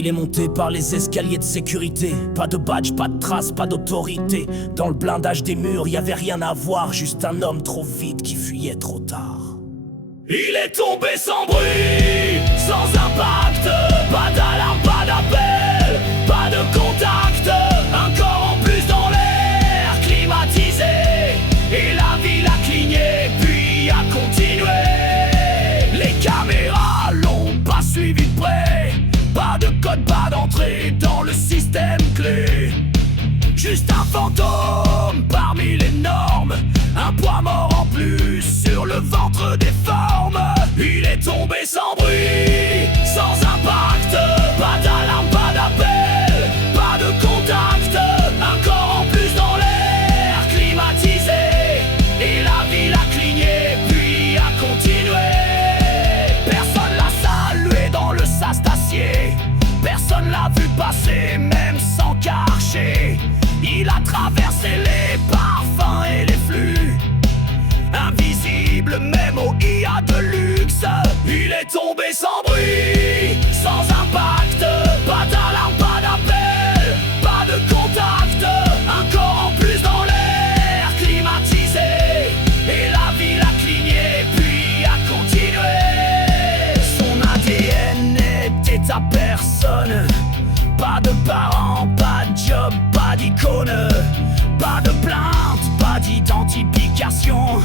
Il est monté par les escaliers de sécurité. Pas de badge, pas de traces, pas d'autorité. Dans le blindage des murs, y avait rien à voir. Juste un homme trop vite qui fuyait trop tard. Il est tombé sans bruit, sans impact. Pas d'alarme, pas d'appel, pas de contact. Un corps en plus dans l'air, climatisé. Et la ville a cligné, puis a continué. Les caméras l'ont pas suivi de près. Pas de code, pas d'entrée dans le système clé. Juste un fantôme parmi les normes. Un poids mort en plus sur le ventre déforme. Il est tombé sans bruit, sans impact. Pas d'alarme, pas d'appel, pas de contact. Un corps en plus dans l'air, climatisé. Et la ville a cligné, puis a continué. Personne l'a salué dans le sas d'acier. Personne l'a vu passer, même sans Karcher. Il a traversé les parfums et les flux, invisible même au IA de luxe. Il est tombé sans bruit, sans impact. Pas d'alarme, pas d'appel, pas de contact. Un corps en plus dans l'air, climatisé. Et la ville a cligné, puis a continué. Son ADN n'était à personne. Pas de parents, pas de job, pas d'icône. Pas de plainte, pas d'identification.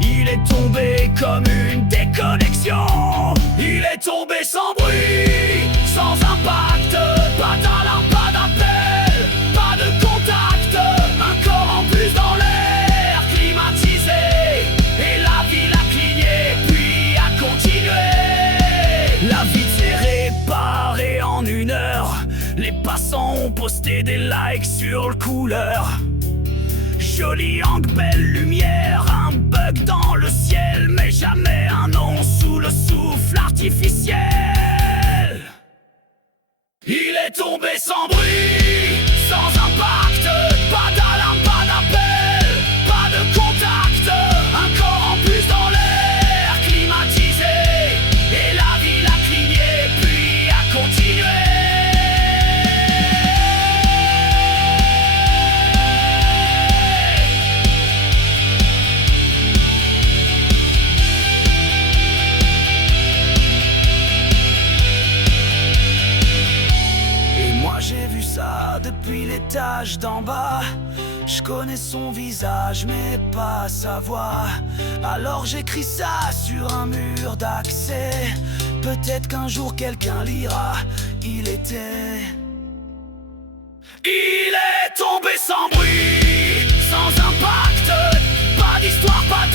Il est tombé comme une déconnexion. Il est tombé sans bruit, sans impact. Pas d'alarme, pas d'appel, pas de contact. Un corps en plus dans l'air, climatisé. Et la ville a cligné, puis a continué. La vie s'est réparée en 1 heure. Les passants ont posté des likes sur le couleur. Joli angle, belle lumière, un bug dans le ciel, mais jamais un nom sous le souffle artificiel. Il est tombé sans bruit, sans impact. Pas d'alarme, pas d'appel, pas de contact. Un corps en plus dans l'air, climatisé. Et la ville a cligné, puis a continué. J'ai vu ça depuis l'étage d'en bas. Je connais son visage mais pas sa voix. Alors j'écris ça sur un mur d'accès. Peut-être qu'un jour quelqu'un lira. Il est tombé sans bruit, sans impact. Pas d'histoire, pas